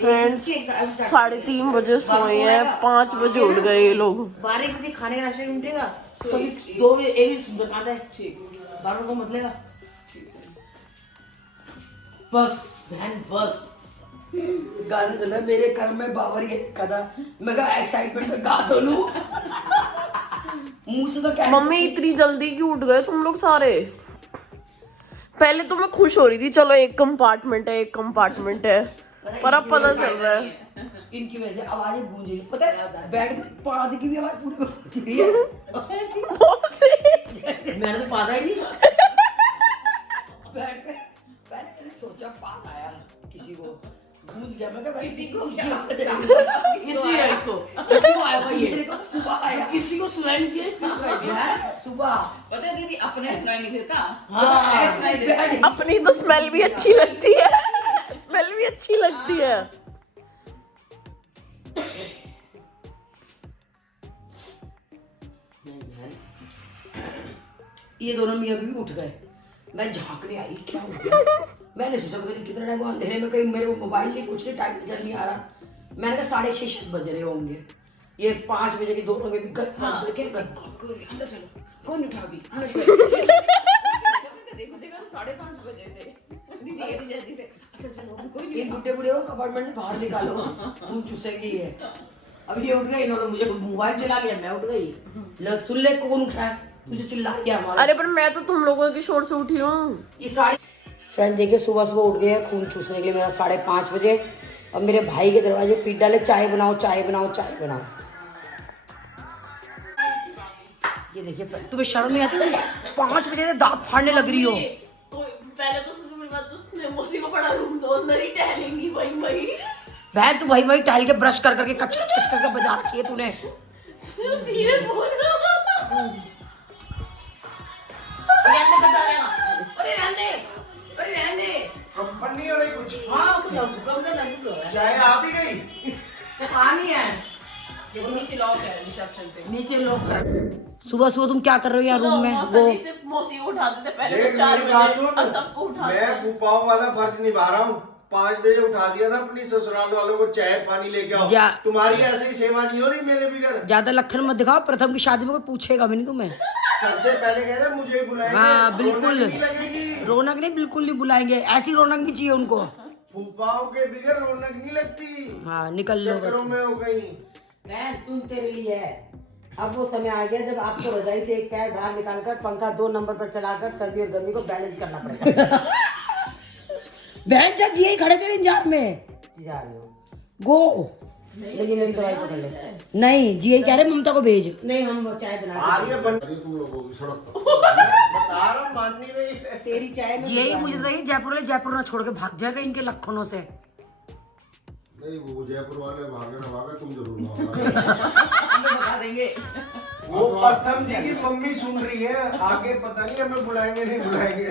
Friends 3:30 बजे सोए हैं, 5 बजे उठ गए ये लोग। 12 बजे खाने का नाश्ता उठेगा, कभी 2 बजे ये भी सुंदरकांड है, 12 को मत लेगा। बस बहन बस गाना चला मेरे घर में बाबर ये कदा, मैं कहा एक्साइटमेंट में गा तो लूं। मुंह से तो कह मम्मी इतनी जल्दी क्यों उठ गए तुम लोग सारे? पहले तो मैं खुश हो रही थी, चलो एक कंपार्टमेंट है, एक कंपार्टमेंट है, पर अब पता चल रहा है इनकी वजह से आवाजें गूंज रही, पता है बेड पाद की भी आवाज पूरी गूंज रही है। मैंने तो पादा ही नहीं। बेड पे मैंने सोचा पाद आया किसी को, गूंज गया, मैं कहा इसी है इसी को आया भाई ये सुबह आया, किसी को सुनाई नहीं दिया, इसको सुनाई दिया सुबह। पता है दीदी अपने सुनाई नहीं देता। हाँ अपनी तो स्मेल भी अच्छी लगती है, स्मेल भी अच्छी लगती है। ये दोनों मियाँ भी उठ गए, मैं झांकने आई क्या हो गया। मैंने सोचा पता नहीं कितना टाइम हुआ, अंधेरे में कहीं मेरे मोबाइल नहीं, कुछ नहीं, टाइम नजर नहीं आ रहा। मैंने कहा 6:30 बज रहे होंगे, ये 5 बजे के दोनों में भी अंदर के अंदर चलो, कौन उठा अभी? देखो देखो 5:30 बजे थे दीदी ये जल्दी से, अच्छा चलो कोई नहीं। इन बुढ़े बुढ़े को कंपार्टमेंट से बाहर निकालो, खून चूसेंगी ये। अब ये उठ गई, इन्होंने मुझे मोबाइल चला लिया, मैं उठ गई। सुन ले कौन उठा है तुझे, चिल्ला रहा हमारा। अरे पर मैं तो तुम लोगों के शोर से उठी हूँ। ये साड़ी फ्रेंड देखिए सुबह सुबह उठ गए हैं खून चूसने के लिए, मेरा 5:30 बजे। अब मेरे भाई के दरवाजे पीट डाले, चाय बनाओ चाय बनाओ चाय बनाओ। ये देखिए तुम्हें शर्म नहीं आती? 5 बजे दांत फाड़ने लग रही हो। तो पहले तो सबसे बड़ी बात तो उसने मौसी को बड़ा रूम दो, अंदर ही टहलेंगी भाई भाई। बहन तू भाई भाई टहल के ब्रश कर करके कच कच कच कच बजा रखी है तूने। धीरे बोल। कंपनी हो रही कुछ? हाँ कुछ कम से कम चाय आ भी गई? पानी है देखो नीचे लॉक है रिसेप्शन पे। नीचे लोग सुबह सुबह तुम क्या कर रहे हो यार रूम में? वो मौसी को उठाते थे पहले देख तो 4 मेरी बात बजे, सुन, अब सबको उठा मैं फूफाओं वाला फर्ज निभा रहा हूँ। 5 बजे उठा दिया था अपनी ससुराल वालों को, चाय पानी लेके आओ। तुम्हारी ऐसे ही सेवा नहीं हो रही मेरे भी घर। ज्यादा लखन मत दिखाओ, प्रथम की शादी में कोई पूछेगा भी नहीं तुम्हें। सबसे पहले कह रहे मुझे ही बुलाएंगे। हाँ बिल्कुल, रौनक नहीं लगेगी। रौनक नहीं, बिल्कुल नहीं बुलाएंगे, ऐसी रौनक नहीं चाहिए उनको। फूफाओं के बगैर रौनक नहीं लगती। हाँ निकल लो चक्करों में हो गई। मैं सुन तेरे लिए है। अब वो समय आ गया जब आपको रजाई से एक पैर बाहर निकालकर पंखा 2 नंबर पर चलाकर सर्दी और गर्मी को बैलेंस करना पड़ेगा। बहन जा जी खड़े थे इंतजार में, जा रही हूँ गो। लेकिन मेरी दवाई पकड़ ले। नहीं जी कह रहे ममता को भेज। नहीं हम वो चाय बना आ रही है बन तुम लोगों की सड़क पर। मैं बता रहा हूँ मान नहीं रही है। तेरी चाय में जी मुझे बताइए जयपुर ना छोड़ के भाग जाएगा इनके लखनों से। नहीं वो जयपुर वाले भागे ना भागे, तुम जरूर भागोगे। हम लोग बता देंगे। वो प्रथम जी की मम्मी सुन रही है, आगे पता नहीं हमें बुलाएंगे नहीं बुलाएंगे।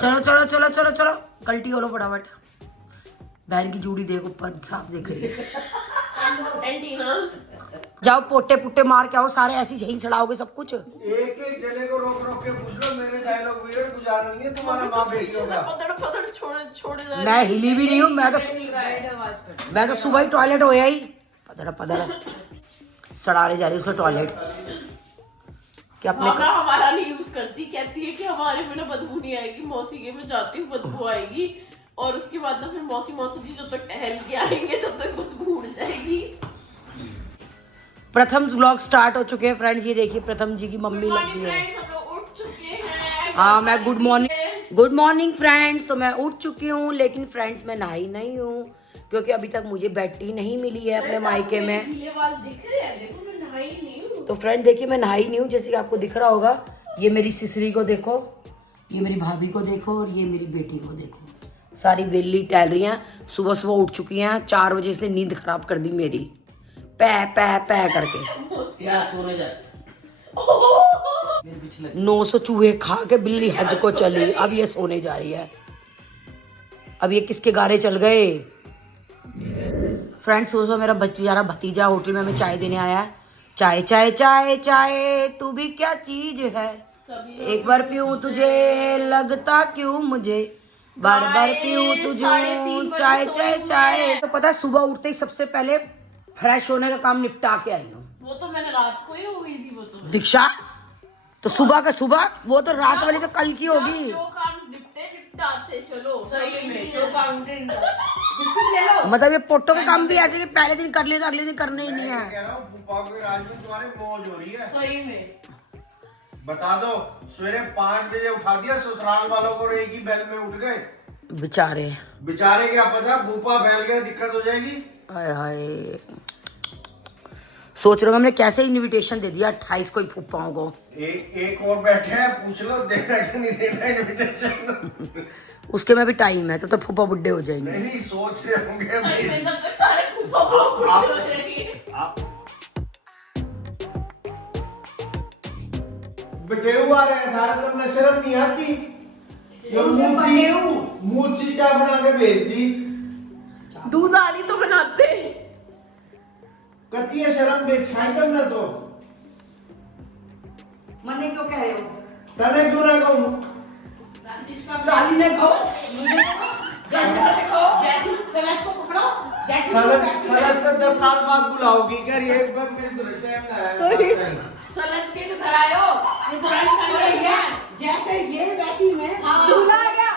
चलो चलो चलो चलो चलो गलती हो लो फटाफट। बहन की जूड़ी देखो ऊपर साफ दिख रही है। एंटीना जाओ पोटे पुट्टे मार के आओ सारे, ऐसी यही सड़ाओगे सब कुछ। एक एक जने को रोक रोक के पूछ लो, मेरे डायलॉग वीडियो गुजार नहीं है, तुम्हारा माँ बेटी होगा। पकड़ छोड़ जा। मैं हिली भी नहीं हूँ, मैं तो सुबह ही टॉयलेट होया ही पदड़ा पदड़ा सड़ाने जा रही उसका टॉयलेट। क्या अपने हमारा नहीं यूज करती, कहती है कि हमारे में ना बदबू नहीं आएगी, मौसी के में जाती हूँ बदबू आएगी, और उसके बाद ना फिर मौसी जी जब तक टहल के आएंगे तब तक बदबू उड़ जाएगी। प्रथम व्लॉग स्टार्ट हो चुके हैं फ्रेंड्स, ये देखिए प्रथम जी की मम्मी लगी है। हम लोग उठ चुके हैं। हाँ मैं गुड मॉर्निंग फ्रेंड्स। तो मैं उठ चुकी हूँ, लेकिन फ्रेंड्स मैं नहाई नहीं हूँ क्योंकि अभी तक मुझे बेड टी नहीं मिली है अपने मायके में। गीले बाल दिख रहे हैं, देखो मैं नहाई नहीं हूँ। तो फ्रेंड देखिए मैं नहाई नहीं हूँ, जैसे कि आपको दिख रहा होगा। ये मेरी सिसरी को देखो, ये मेरी भाभी को देखो, और ये मेरी बेटी को देखो, सारी वेली टहल रही हैं। सुबह सुबह उठ चुकी हैं, 4 बजे से नींद खराब कर दी मेरी, पै पै पै करके। या सोने जा। 900 चूहे खा के बिल्ली हज को चली, अब ये सोने जा रही है। अब ये किसके गाने चल गए। फ्रेंड्स सोचो मेरा बेचारा भतीजा होटल में हमें चाय देने आया है। चाय चाय चाय चाय तू भी क्या चीज है, एक बार पीऊं तुझे लगता क्यों मुझे, बार बार पीऊं तुझे 3:30 बजे चाय सोई चाय हूँ चाय। तो पता है सुबह उठते ही सबसे पहले फ्रेश होने का काम निपटा के आई हूँ। वो तो मैंने रात को ही हो गई थी वो तो। दीक्षा तो सुबह का सुबह, वो तो रात वाली तो कल की होगी। जो काम निपटाते चलो सही में जो काउंटिंग बिस्कुट ले लो। मतलब ये पोटो के काम भी ऐसे कि पहले दिन कर लिए तो अगले दिन करने ही नहीं मैं है। कह रहा हूँ फूफा के राज में तुम्हारे मौज हो रही है। सही में बता दो, सवेरे 5 बजे उठा दिया, ससुराल वालों को एक ही बैल में उठ गए बेचारे। बेचारे, क्या पता भूपा फैल गया, दिक्कत हो जाएगी। हाय हाय, सोच रहा हूँ हमने कैसे इनविटेशन दे दिया 28 को ही फूफाओं को। एक और बैठे हैं, पूछ लो देना कि नहीं देना इनविटेशन। उसके में भी टाइम है, तब तक फूफा बुड्ढे हो जाएंगे। नहीं सोच रहे होंगे सही अभी। में तब तक सारे फूफा बुड्ढे आप- हो जाएंगे। बटेऊ आ रहे हैं, थारा तुमने शर्म नहीं आती? ये मूची चाय बना के भेज दी, दूध आली तो बनाते। कती है शर्म बेचाई तुमने तो। मन्ने क्यों कह रहे हो? तने क्यों ना कहूँ? साली ने कहो, सलाद को पकड़ो। सलत तो 10 साल बाद बुलाओगी क्या? एक बार मेरे को लाया सलाद के तो धरायो ये धराई खाने गया जैसे ये वैसी में दूल्हा आ गया।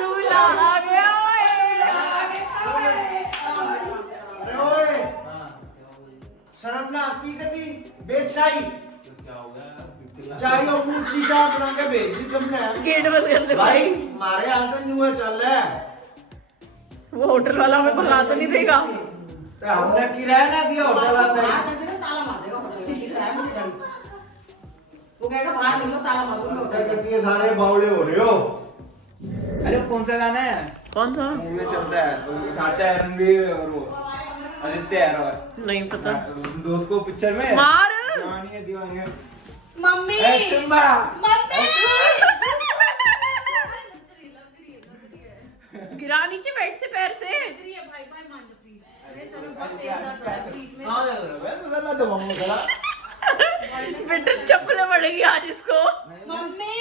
दूल्हा आ गया। अरे ओए, शर्म ना आती कती? बेचाई चाय और मूची चाय बना के भेज दी तुमने। गेट बंद कर दे भाई भाई। हमारे यहाँ तो न्यू चल रहा है, वो होटल वाला हमें भगा तो नहीं देगा। तो हमने किराया ना दिया होटल आता है। ताला मार देगा होटल में। वो कहेगा बाहर निकलो ताला मार दो। क्या कहती है, सारे बावड़े हो रहे हो। अरे कौन सा गाना है कौन सा? मूवी में चलता है, गाता है रणवीर और वो आदित्य रॉय, नहीं पता। दोस्त को पिक्चर में मार। दीवानी है दीवानी है। मम्मी ए, चुम्मा। गिरा नीचे बेड से पैर से। हाँ, मैं दबाऊंगा जरा। बेटा चप्पल पड़ेगी आज इसको। मम्मी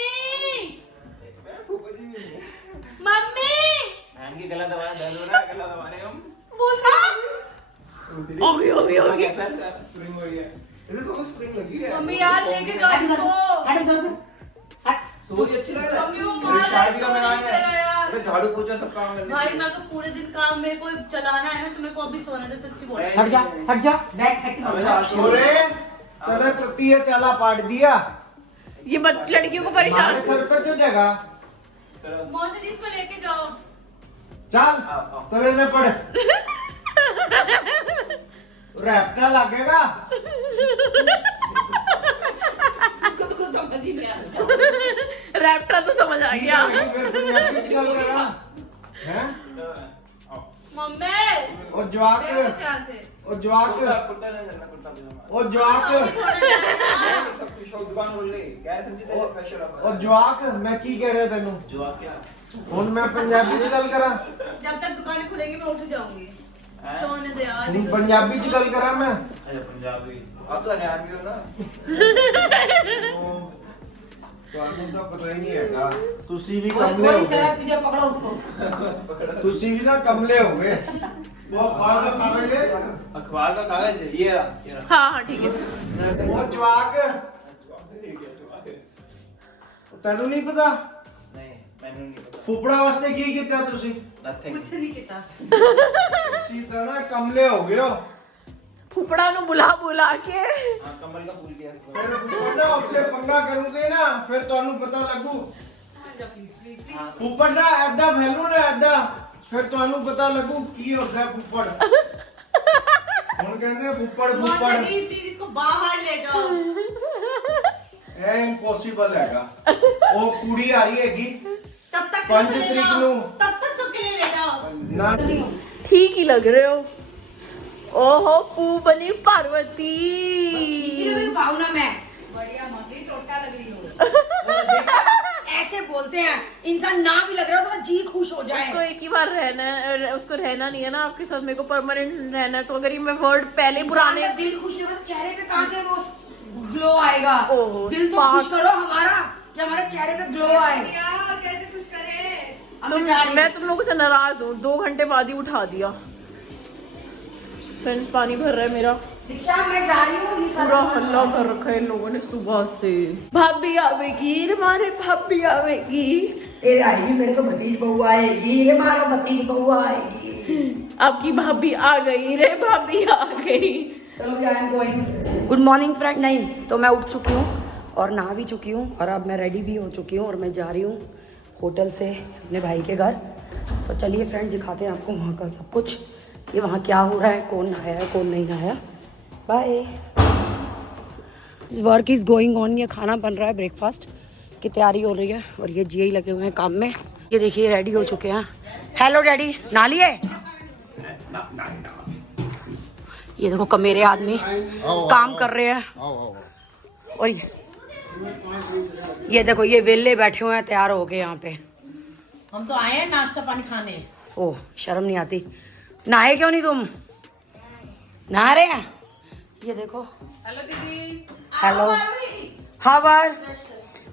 मैं फूफा जी भी नहीं। मम्मी बहन की गला दबाया, दर्द हो रहा है, गला दबा रहे हैं हम। होगी। कैसा है? स्प्रिंग हो गया। इधर सब स्प्रिंग लगी है। मम्मी यार लेके जाओ इसको। सोरी अच्छी लग रहा है। मम्मी वो मेरी मार शादी का है, मेहमान सोरी तेरा है। यार। अरे झाड़ू पोछा सब काम करने भाई चाहिए। मैं तो पूरे दिन काम में कोई चलाना है ना, तुम्हें को अभी सोने दे, सच्ची बोल। हट जा, बैग फेंक हमें तो आज छोरे तने तती है चाला पाट दिया, ये लड़कियों को हमारे परेशान। सर पे तो जगह। चलो। मौसी जी इसको लेके जाओ। चल आओ। तले में पड़, रैपटा लगेगा। उसको तो कुछ समझ ही नहीं आता। रैप्टा तो समझ आ गया। फिर पंजाबी च गल करा हैं? आओ। मम्मी ओ जवाक, ओ जवाक, कुर्ता नहीं करना, कुर्ता पजामा। ओ जवाक, सब कुछ शौक दुकान खोल गई। क्या समझते हैं फैशन ओ जवाक, मैं की कह रहा तेनू? जवाब क्या? हुन मैं पंजाबी च गल करा? जब तक दुकानें खुलेंगी मैं उठ जाऊंगी। सोने दे यार। हुन पंजाबी च गल करा मैं? अच्छा पंजाबी। आप तो हरियाणवी हो ना? ਤੁਹਾਨੂੰ ਤਾਂ ਪਤਾ ਹੀ ਨਹੀਂ ਹੈਗਾ, ਤੁਸੀਂ ਵੀ कोई ਕਮਲੇ ਹੋ सलाद ਗਏ। पीछे पकड़ो उसको। ਤੁਸੀਂ भी ना कमले हो गए। वो अखबार का कागज है, अखबार का कागज है ये रहा, ये रहा। हाँ ठीक है। वो जवाक ਤੈਨੂੰ ਨਹੀਂ ਪਤਾ? नहीं मैंने नहीं पता। ਫੁੱਫੜਾ ਵਾਸਤੇ ਕੀ ਕੀਤਾ ਤੁਸੀਂ? Nothing। कुछ नहीं किया। ਤੁਸੀਂ ਤਾਂ ਨਾ ਕਮਲੇ ਹੋ ਗਏ ਹੋ। फुफड़ा नु बुला के। हाँ, कमल का फूल दिया इसको। ਫਿਰ ਫੁੱਫੜ ਨਾ ਉੱਥੇ ਪੰਗਾ ਕਰੂਗੇ ਨਾ, ਫਿਰ ਤੁਹਾਨੂੰ ਪਤਾ ਲੱਗੂ। हाँ, ਫੁੱਫੜ ਨਾ ਐਦਾਂ ਫੈਲੂ ਨਾ ਐਦਾਂ, ਫਿਰ ਤੁਹਾਨੂੰ ਪਤਾ ਲੱਗੂ ਕੀ ਹੁੰਦਾ ਹੈ ਫੁੱਫੜ। ਹੁਣ ਕਹਿੰਦੇ ਫੁੱਫੜ मौसी ਫੁੱਫੜ, जी प्लीज इसको बाहर ले जाओ। ਇਹ ਇੰਪੋਸੀਬਲ ਹੈਗਾ। ਉਹ ਕੁੜੀ ਆ ਰਹੀ ਹੈਗੀ तब तक 5 ले तरीक जाओ। ਨੂੰ। तब तक तो के ले जाओ। ਨਾ ठीक ही लग रहे हो। ओहो पू बनी पार्वती। भावना में बढ़िया मौसी टोटा लग रही हो। ऐसे बोलते हैं, इंसान ना भी लग रहा हो तो जी खुश हो जाए। उसको एक ही बार रहना है, उसको रहना नहीं है ना आपके साथ, मेरे को परमानेंट रहना है। तो अगर ये मैं वर्ड पहले पुराने इंसान का दिल खुश नहीं होगा तो चेहरे पे कहाँ से वो ग्लो आएगा? ओहो, दिल तो खुश करो हमारा, कि हमारे चेहरे पे ग्लो आए। यार कैसे खुश करे? मैं तुम लोगों से नाराज हूँ, 2 घंटे बाद ही उठा दिया। फ्रेंड्स पानी भर रहा है मेरा, दीक्षा मैं जा रही हूँ। पूरा हल्ला कर रखा है इन लोगों ने सुबह से। भाभी आवेगी, हमारे भाभी आवेगी। तेरे आएगी, मेरे तो भतीज बहू आएगी, हमारा भतीज बहू आएगी। आपकी भाभी आ गई रे, भाभी आ गई। चलो गुड मॉर्निंग फ्रेंड। नहीं तो मैं उठ चुकी हूँ और नहा भी चुकी हूँ और अब मैं रेडी भी हो चुकी हूँ और मैं जा रही हूँ होटल से अपने भाई के घर। तो चलिए फ्रेंड दिखाते हैं आपको वहाँ का सब कुछ, कि वहाँ क्या हो रहा है, कौन नहाया है कौन नहीं नहाया। Bye. Work is going on. ये खाना बन रहा है, ब्रेकफास्ट की तैयारी हो रही है और ये जी लगे हुए हैं काम में। ये देखिए रेडी हो चुके हैं। हेलो डैडी, नहा लिए? ये देखो कमेरे आदमी काम कर रहे हैं और ये देखो ये वेले बैठे हुए हैं तैयार हो गए यहाँ पे। हम तो आए हैं नाश्ता पानी खाने। ओह शर्म नहीं आती, नहाए क्यों नहीं तुम? नहा रहे हैं। ये देखो। हेलो दीदी। हेलो हावर।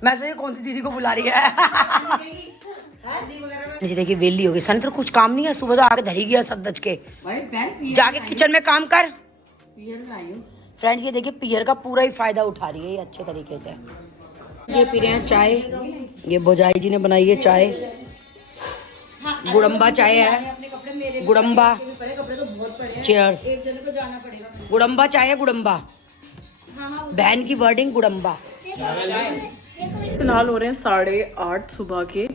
मैं सोची कौन सी दीदी को बुला रही है। जी देखिए वेली हो गई, सन पर कुछ काम नहीं है, सुबह तो आके धरी गया 7 बज के। जाके किचन में काम कर। फ्रेंड्स ये देखिए पियर का पूरा ही फायदा उठा रही है ये अच्छे तरीके से। ये पी रहे हैं चाय, ये बोजाई जी ने बनाई है चाय, गुड़म्बा चाय है, गुड़म्बा। चीयर्स। गुड़म्बा चाय है, गुड़म्बा। बहन की वर्डिंग गुड़म्बा। फिलहाल हो रहे हैं 8:30 सुबह के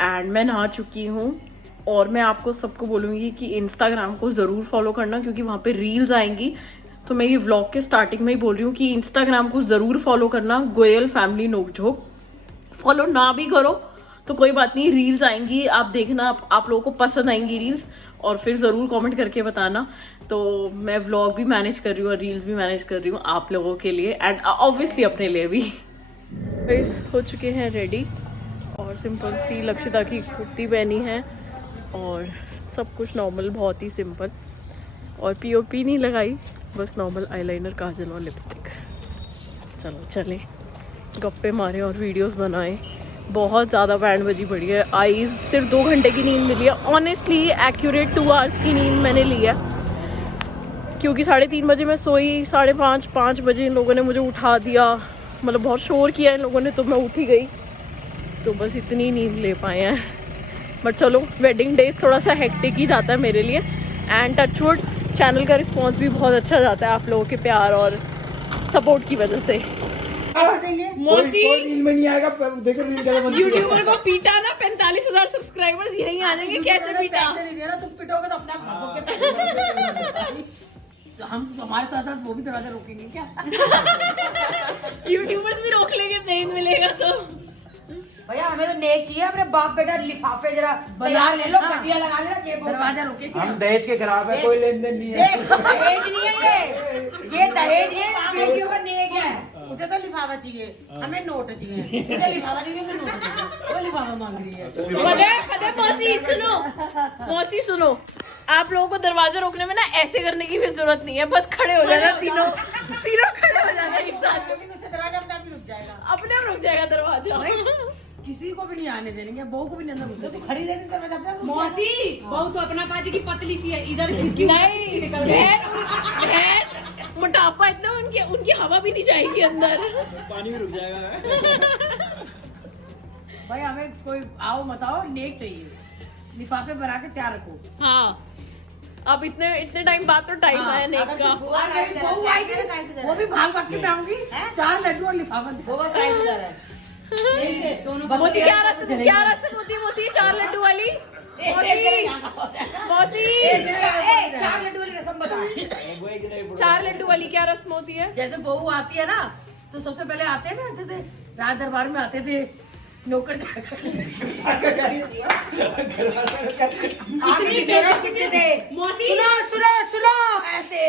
एंड मैं नहा चुकी हूँ और मैं आपको सबको बोलूँगी कि इंस्टाग्राम को ज़रूर फॉलो करना क्योंकि वहाँ पे रील्स आएंगी। तो मैं ये व्लॉग के स्टार्टिंग में ही बोल रही हूँ कि इंस्टाग्राम को ज़रूर फॉलो करना, गोयल फैमिली नोकझोंक। फॉलो ना भी करो तो कोई बात नहीं, रील्स आएंगी, आप देखना, आप लोगों को पसंद आएंगी रील्स और फिर ज़रूर कमेंट करके बताना। तो मैं व्लॉग भी मैनेज कर रही हूँ और रील्स भी मैनेज कर रही हूँ आप लोगों के लिए एंड ऑब्वियसली अपने लिए भी। हो चुके हैं रेडी और सिंपल सी लक्षिता की कुर्ती पहनी है और सब कुछ नॉर्मल, बहुत ही सिंपल और पीओपी नहीं लगाई, बस नॉर्मल आईलाइनर, काजल और लिपस्टिक। चलो चलें गप्पे मारें और वीडियोस बनाएं। बहुत ज़्यादा बैंड बजी पड़ी है। आईज सिर्फ 2 घंटे की नींद मिली है, ऑनेस्टली एक्यूरेट 2 आवर्स की नींद मैंने ली है क्योंकि 3:30 बजे मैं सोई, 5:30 बजे इन लोगों ने मुझे उठा दिया, मतलब बहुत शोर किया इन लोगों ने, तो मैं उठ ही गई। तो बस इतनी नींद ले पाए हैं। बट चलो वेडिंग डेज थोड़ा सा हेक्टिक ही जाता है मेरे लिए एंड टचवुड चैनल का रिस्पांस भी बहुत अच्छा जाता है आप लोगों के प्यार और सपोर्ट की वजह से। मौसी में नहीं आएगा, देखो रील कैसे बनती है। यूट्यूबर को पीटा ना, 45,000 सब्सक्राइबर्स यहीं आ जाएंगे। कैसे पीटा? नहीं दे रहा, तुम पिटोगे तो अपने आप भागोगे। तो हम तुम्हारे साथ साथ वो भी दरवाजा रोकेंगे क्या? यूट्यूबर्स भी रोक लेंगे, नहीं मिलेगा तो। भैया हमें तो नेक चाहिए, अपने बाप बेटा लिफाफे जरा तैयार ले लो, गड्डियां लगा लेना, जेब में दरवाजा रोकेंगे। हम दहेज के खिलाफ है, कोई लेन देन नहीं है। दहेज नहीं है ये दहेज है, बेटियों का नेक है। उसे तो लिफाफा चाहिए, हमें नोट चाहिए। उसे लिफाफा नहीं, हमें नोट चाहिए। वो लिफाफा मांग रही है। पता मौसी सुनो, मौसी सुनो, आप लोगों को दरवाजा रोकने में ना ऐसे करने की भी जरूरत नहीं है, बस खड़े हो जाना, तीनों खड़े हो जाना एक साथ। लेकिन उससे दरवाजा अपने आप ही रुक जाएगा, अपने आप रुक जाएगा दरवाजा। किसी को भी नहीं आने देंगे, बहू को भी नहीं अंदर घुसने। तो खड़ी रहने दरवाजा अपने आप। मौसी बहू तो अपना पाजी की पतली सी है, इधर किसकी नहीं बहन, मोटापा इतना उनकी हवा भी नहीं जाएगी अंदर, पानी भी रुक जाएगा। भाई हमें कोई आओ मत आओ, नेक चाहिए, लिफाफे भरा के तैयार रखो। हाँ अब इतने टाइम बाद तो टाइम आया नेक का। बहू आएगी वो भी भाग भाग के मैं आऊंगी, 4 लड्डू और लिफाफा। मौसी क्या रस्म होती है मौसी? 4 लड्डू वाली मौसी 4 लड्डू वाली रस्म बता। 4 लड्डू वाली क्या रस्म होती है? जैसे बहू आती है ना तो सबसे पहले आते हैं ना, जैसे राज दरबार में आते थे नौकर थे। सुनो ऐसे।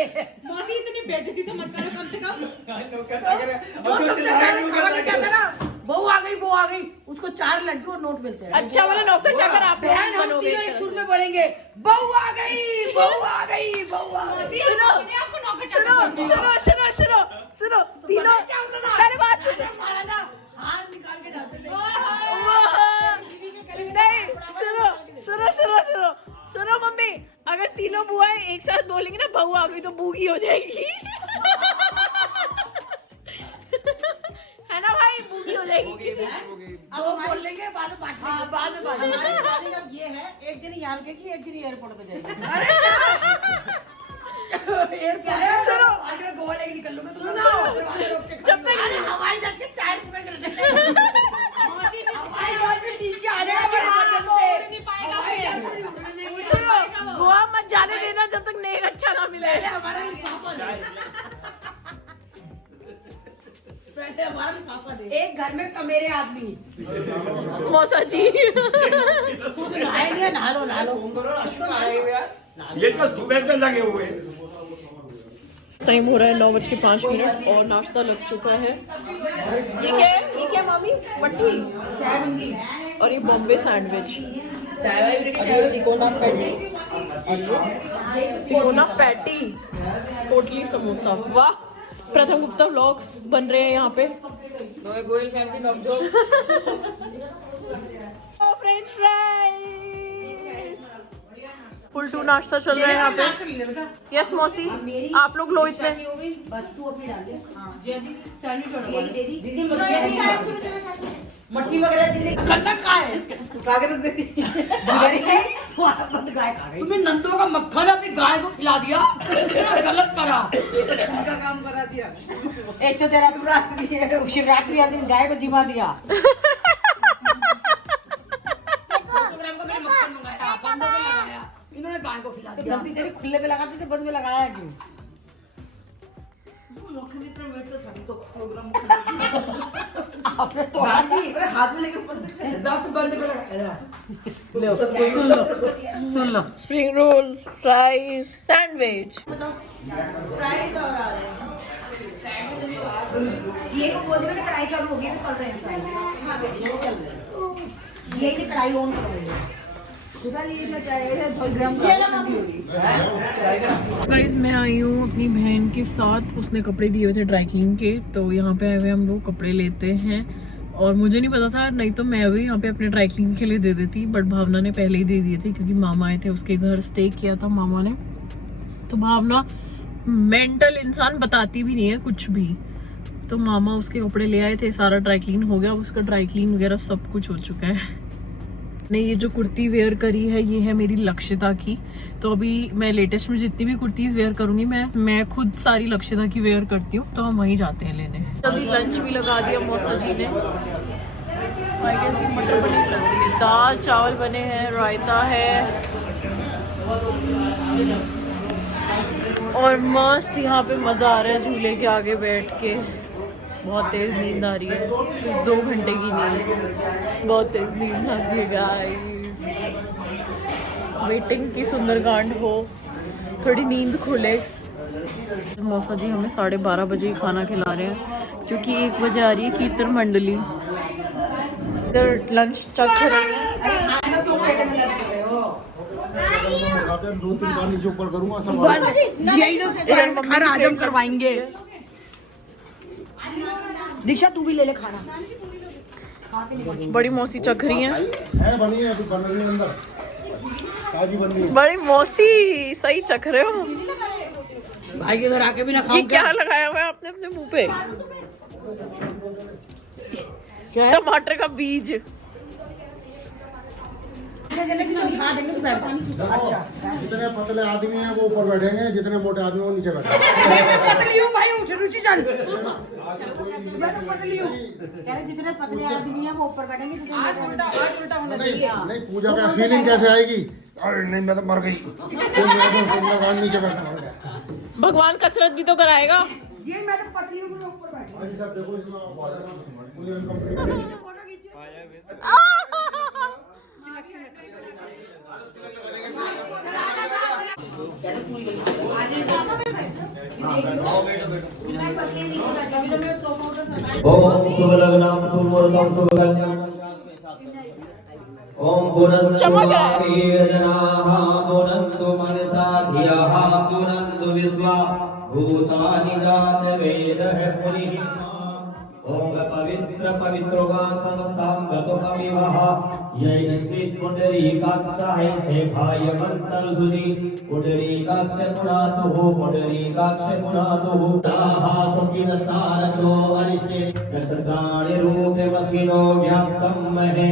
मौसी इतनी बेइज्जती तो मत करो कम से कम। जो सबसे पहले खबर क्या था ना, बहू आ गई, उसको 4 लड्डू और नोट मिलते हैं। अच्छा वाला नौकर चाकर आप बहन हम तीनों एक सुर में बोलेंगे, बहू आ गई, बहू आ गई, बहू आ गई। सुनो तीनों, पहले बात सुनो। महाराजा हार निकाल के डालते थे। नहीं, सुनो सुनो सुनो सुनो सुनो मम्मी, अगर तीनों बुआएं एक साथ बोलेंगी ना बहू आ गई तो बूगी हो जाएगी। है ना भाई, बूगी हो जाएगी। अब वो बोल लेंगे बाद में बात हाँ, बाद में बात करेंगे। हमारी प्लानिंग अब ये है, एक दिन यहाँ रुकेगी, एक दिन एयरपोर्ट पे जाएगी। सुनो, अगर गोवा लेके निकल लूंगा तो जब तक हवाई जहाज के टायर पकड़ के लेते हवाई जहाज में नीचे आ जाएगा मेरे हाथ से। हवाई जहाज में नहीं उड़ने देंगे। सुनो, गोवा मत जाने देना जब तक नेक अच्छा ना मिले। पहले हमारा लिफाफा दे। एक घर में मेरे आदमी मौसा जी खुद नहाएंगे, नहा लो नहा लो। ये तो सुबह से लगे हुए। टाइम हो रहा है 9:05 और नाश्ता लग चुका है। ये क्या मम्मी? मट्ठी और ये बॉम्बे सैंडविच, ये तिकोना पैटी और ये तिकोना पैटी, पोटली समोसा। वाह, प्रथम गुप्ता व्लॉग्स बन रहे हैं यहाँ पे। Goyal family French fries, full to नाश्ता चल रहा है यहाँ पे। यस मौसी, आप लोग लो इसमें। बस तू अपनी डाल दे। मट्टी वगैरह दीदी कन्नक का है, उठा के रख देती। तुम्हारा बंद गाय खा गई। तुमने नंदों का मक्खन अपनी गाय को खिला दिया, गलत करा। उनका काम करा दिया। एक तो तेरा शिवरात्रि है, शिवरात्रि वाले दिन गाय को जिमा दिया। 200 ग्राम का मैंने मक्खन मंगाया, 15 में लगाया, इन्होंने गाय को खिला दिया। गलती तेरी खुले पे लगाते थे, बंद में लगाया क्यों? आपने तो हाथ में लेके बंद से 10 बंद पे लगाया। सुन लो स्प्रिंग रोल, फ्राइज, सैंडविच। ये को बोल देना कढ़ाई चालू हो गई है, कर रहे हैं फ्राइज। ये की कढ़ाई ऑन करो। गाइस मैं आई हूँ अपनी बहन के साथ, उसने कपड़े दिए हुए थे ड्राई क्लीन के, तो यहाँ पे आए हुए हम लोग कपड़े लेते हैं। और मुझे नहीं पता था, नहीं तो मैं भी यहाँ पे अपने ड्राई क्लीन के लिए दे देती, बट भावना ने पहले ही दे दिए थे क्योंकि मामा आए थे, उसके घर स्टे किया था मामा ने। तो भावना मेंटल इंसान बताती भी नहीं है कुछ भी, तो मामा उसके कपड़े ले आए थे, सारा ड्राई क्लीन हो गया, उसका ड्राई क्लीन वगैरह सब कुछ हो चुका है। ने ये जो कुर्ती वेयर करी है ये है मेरी लक्षिता की, तो अभी मैं लेटेस्ट में जितनी भी कुर्तीज वेयर करूंगी मैं खुद सारी लक्षिता की वेयर करती हूँ, तो हम वहीं जाते हैं लेने। जल्दी लंच भी लगा दिया मौसा जी ने। मटर पनीर लग रही है, दाल चावल बने हैं, रायता है और मस्त यहाँ पे मजा आ रहा है झूले के आगे बैठ के। बहुत तेज नींद आ रही है, सिर्फ 2 घंटे की नींद, बहुत तेज नींद आ रही है गाइस। वेटिंग की सुंदरकांड हो, थोड़ी नींद खुले। मौसा जी हमें 12:30 बजे ही खाना खिला रहे हैं क्योंकि 1 बजे आ रही है कीर्तन मंडली। इधर लंच चख रहे हैं। 2-3 बार नीचे ऊपर करूंगा सब। यही तो घर आजम करवाएंगे। दीक्षा तू भी ले ले खाना। बड़ी मौसी चख रही हैं। बनी है, अभी बन रही है अंदर, ताजी बन रही है। बड़ी मौसी सही चख रहे हो। भाई के घर आके भी ना ये खाऊं क्या लगाया हुआ है आपने अपने मुंह पे? क्या है? टमाटर का बीज। अच्छा जितने पतले आदमी हैं वो ऊपर बैठेंगे, जितने मोटे आदमी वो नीचे बैठेंगे। मैं पतली हूँ भाई, उठ रुचि चल। मैं तो पतली हूँ। कह रहे जितने पतले आदमी हैं वो ऊपर बैठेंगे, आज उल्टा होना चाहिए। नहीं पूजा का फीलिंग कैसे आएगी? अरे नहीं मैं तो मर गई, भगवान नीचे बैठा। भगवान कसरत भी तो कराएगा। ये मैं तो पतली हूँ, मैं ऊपर बैठी। सब देखो ओम शुभलग्नां शुभमुहूर्तं शुभकन्यां ओम पुनन्तु जनाः पुनन्तु मनसा धियः पुनन्तु विश्वा भूतानि जातवेदः पुरिः ओम पवित्र पवित्र वा समस्तांग गतोमविवह ये स्मृत पुंडरीकाक्षाय से भाय मंत्र सुजी पुंडरीकाक्ष पुनातु पुंडरीकाक्ष पुनातु दाहा सुखिनस्तारक्षो अरिष्टे नक्षत्राणि रूपे वस्विनो व्याप्तं महे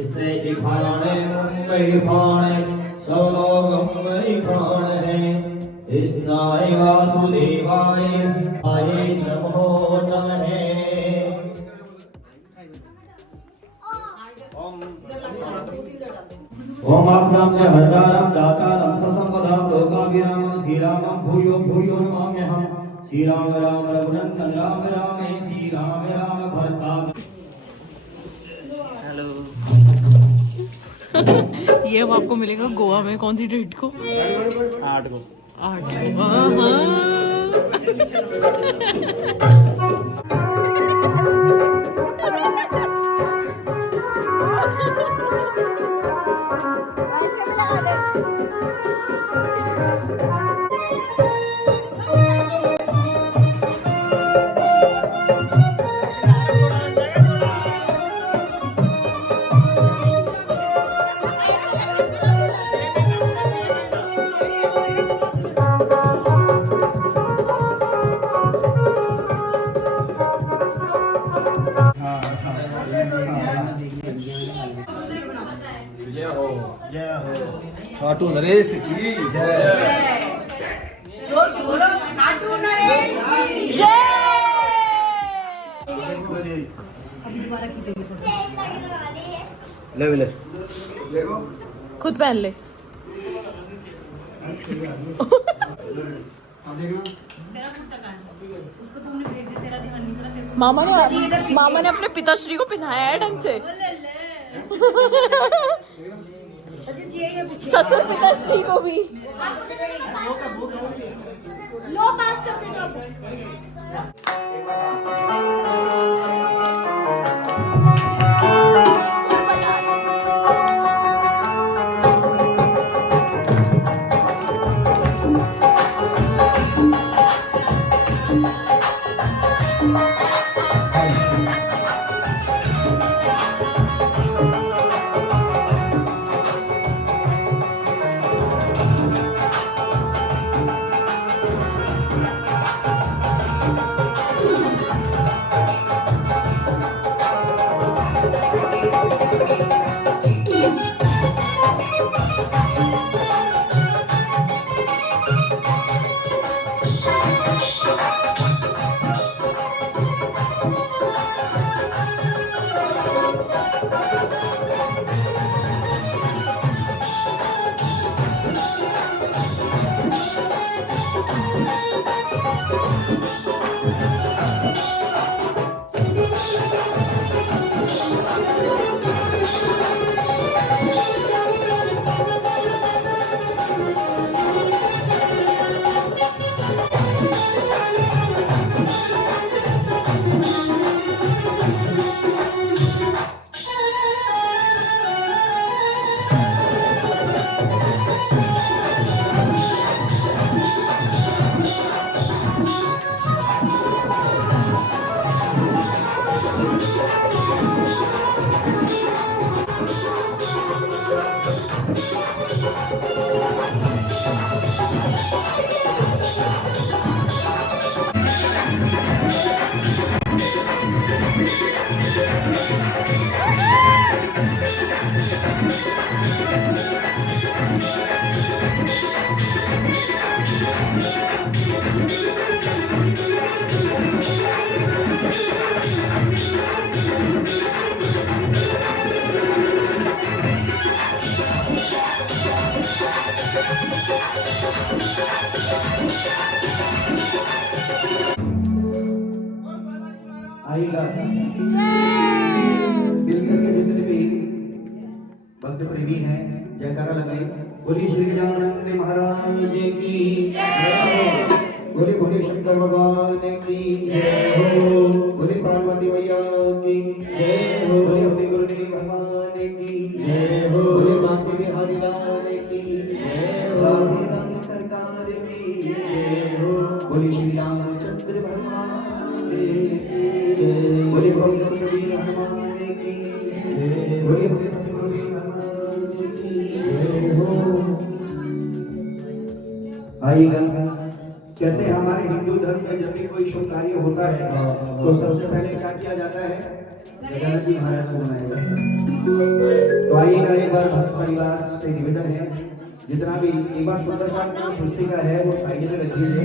इसने इखाणे मुंबई खाणे सौलोकं मई खाणे कृष्णाय वासुदेवाय आये नमो नमः ओम आपनां च हरतारं दातारं ससंपदां लोकाभिरामं श्रीरामं भूयो भूयो नमाम्यहम् श्रीराम राम रघुनंदन राम राम श्रीराम राम भरता ये अब आपको मिलेगा गोवा में कौन सी डेट को? 8 को। 8 को। खाटू नरेश की जय। ले ले खुद पहन ले। मामा ने अपने पिताश्री को पहनाया है ढंग से। ससुर पिताश्री को भी। लो पास करते जाओ। आएगा मिलकर के जितने भी भक्त प्रेमी हैं जयकारा लगाई। बोली श्री गजानंद महाराज की जय हो। बोले बोले शंकर भगवान की जय हो। बोले पार्वती मैया की जय हो। बोले अपने गुरुदेव भगवान की जय हो। बोले कांति बिहारी लाल की जय हो। राधे रानी सरकार की जय हो। बोले श्री रामचंद्र भगवान की जय हो। आइएगा। कहते हैं हमारे हिंदू धर्म में जब भी कोई शुभ कार्य होता है तो सबसे पहले क्या किया जाता है? गजानन जी महाराज को बनाया जाता है। तो आइएगा, एक बार भक्त परिवार से निवेदन है, जितना भी एक बार सुंदरकांड की पुस्तिका है वो साइड में रख दीजिए,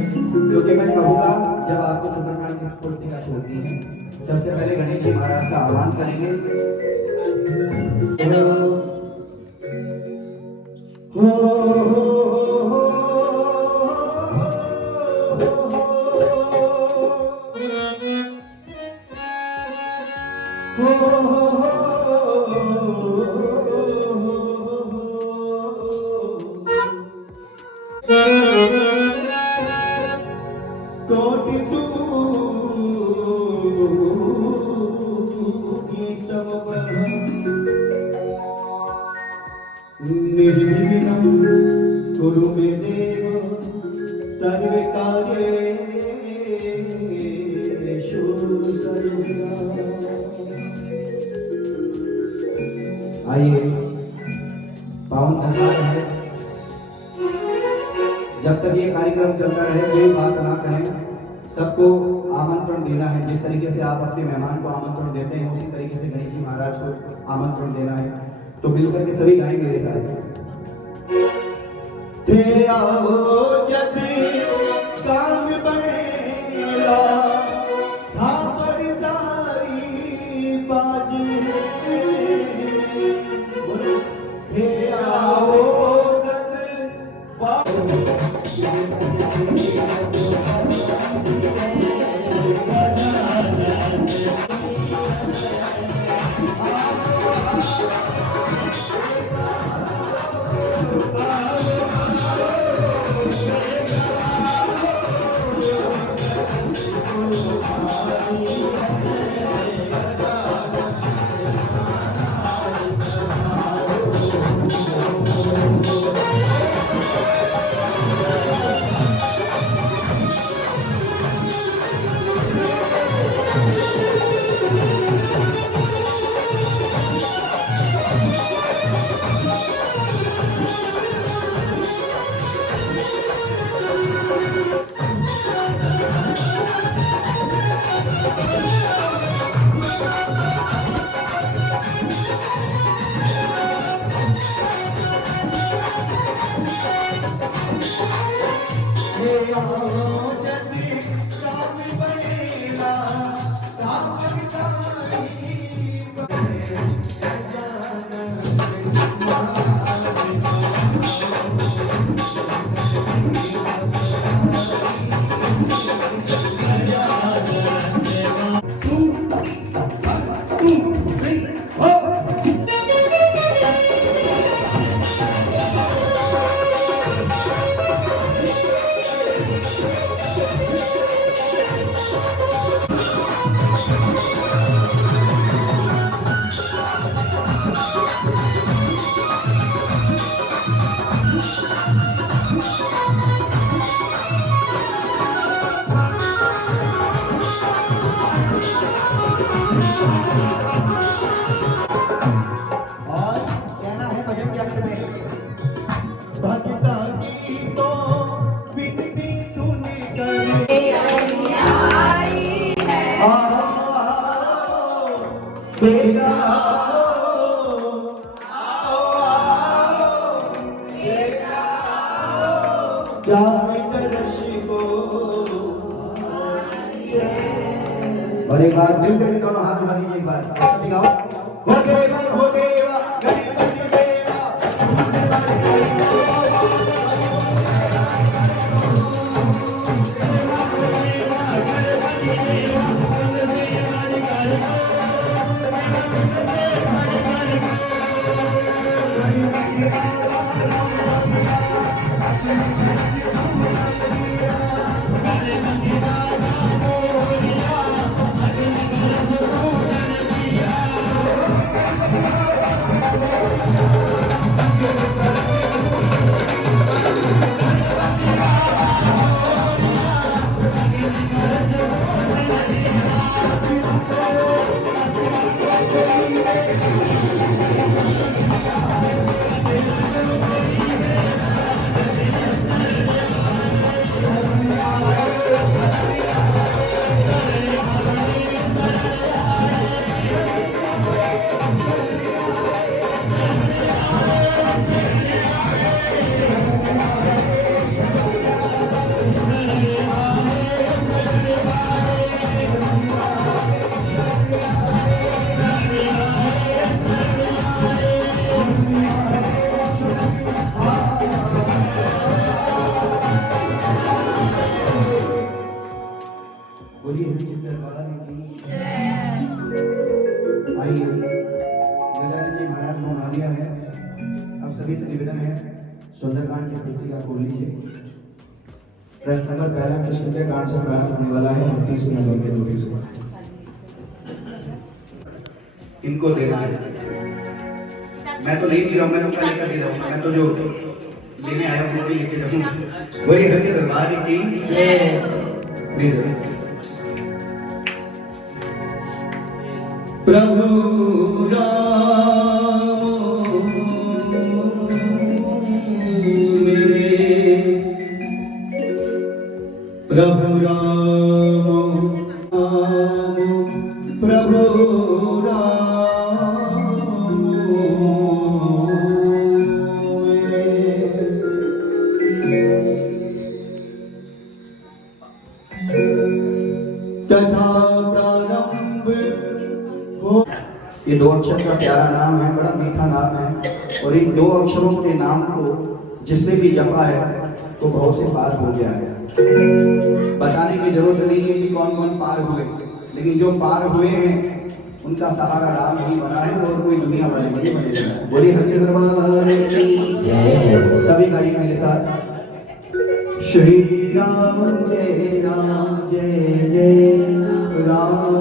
क्योंकि मैं कहूँगा जब आपको सुंदरकांड की पुस्तिका छोड़नी है सबसे पहले गणेश जी महाराज का आह्वान करेंगे। गुरु में देव सर्व कार्येषु सर्वदा। आइए, पावन संस्कार है, जब तक ये कार्यक्रम चलता रहे कोई बात ना कहें, सबको आमंत्रण देना है। जिस तरीके से आप अपने मेहमान को आमंत्रण देते हैं उसी तरीके से गणेश जी महाराज को आमंत्रण देना है। तो मिलकर के सभी गाएं मेरे साथ। तेरा हो जब काम बनेगा थापड़ सारी बाजी, तेरा हो और एक बार मिलकर के दोनों हाथ उठा लीजिए, एक बार सभी गाओ। हो देवा गणपति देवा। सुंदरकांड की पुस्तिका खोल लीजिए। प्रश्न नंबर पहला कि सुंदरकांड से प्रारंभ होने वाला है 29 नवंबर के नोटिस से। इनको देना है, मैं तो नहीं दे रहा हूँ, मैं तो कल का दे रहा हूँ, मैं तो जो लेने आया हूँ वो भी लेके जाऊँ। वही हज दरबार की प्रभु राम मेरे, प्रभु राम प्रभु ये दो अक्षर का प्यारा नाम है, बड़ा मीठा नाम है, और इन दो अक्षरों के नाम को जिसने भी जपा है तो बहुत से पार हो गया है। बताने की जरूरत नहीं है कि कौन कौन पार हुए, लेकिन जो पार हुए हैं उनका सहारा राम ही बना है और कोई दुनिया वाले नहीं बनेगा। बोली हज दरबार की सभी गाइए मेरे साथ। श्री राम जय जय राम,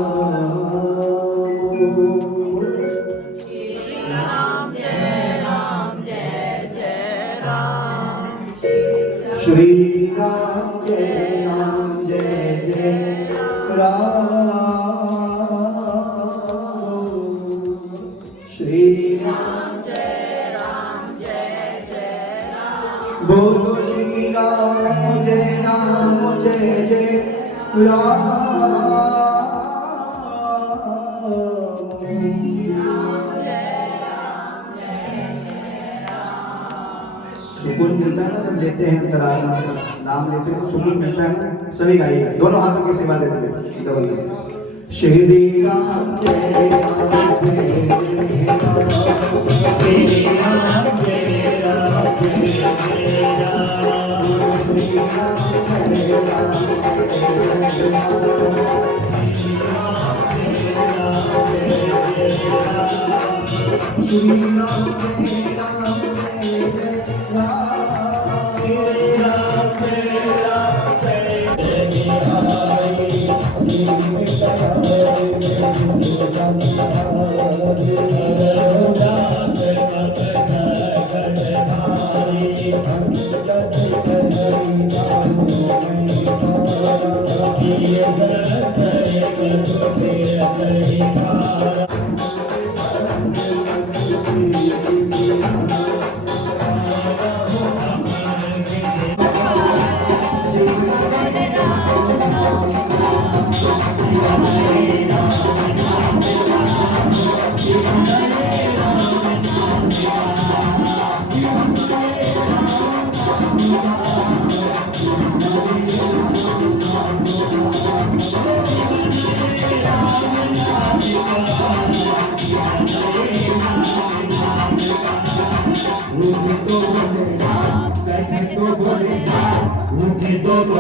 श्री राम जय जय राम, श्री राम जय राम, बोलो श्री राम जय राम। सुकून मिलता है ना जब लेते हैं तराना नाम लेते हैं तो सुकून मिलता है ना। सभी गाइए, दोनों हाथों की सेवा देते हैं। श्री राम जय राम श्री राम जय राम, श्री राम तो